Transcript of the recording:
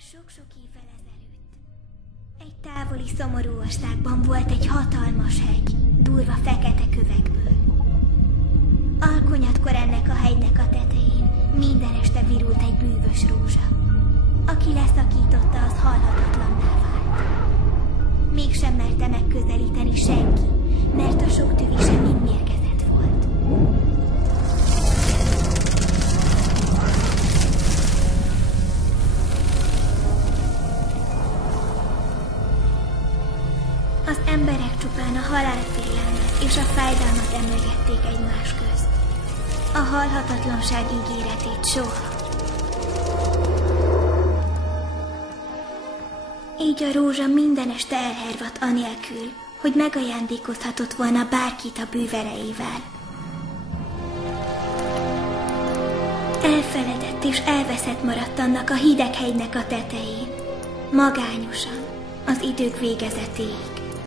Sok-sok évvel ezelőtt egy távoli szomorú országban volt egy hatalmas hegy, durva fekete kövekből. Alkonyatkor ennek a hegynek a tetején minden este virult egy bűvös rózsa. Aki leszakította, az halhatatlanná vált. Mégsem merte megközelíteni senki, mert a sok tüvisemény mérgezett volt. Az emberek csupán a halálfélelmet és a fájdalmat emlegették egymás közt. A halhatatlanság ígéretét soha. Így a rózsa minden este elhervadt anélkül, hogy megajándékozhatott volna bárkit a bűvereivel. Elfeledett és elveszett maradt annak a hideg hegynek a tetején, magányosan, az idők végezetéig.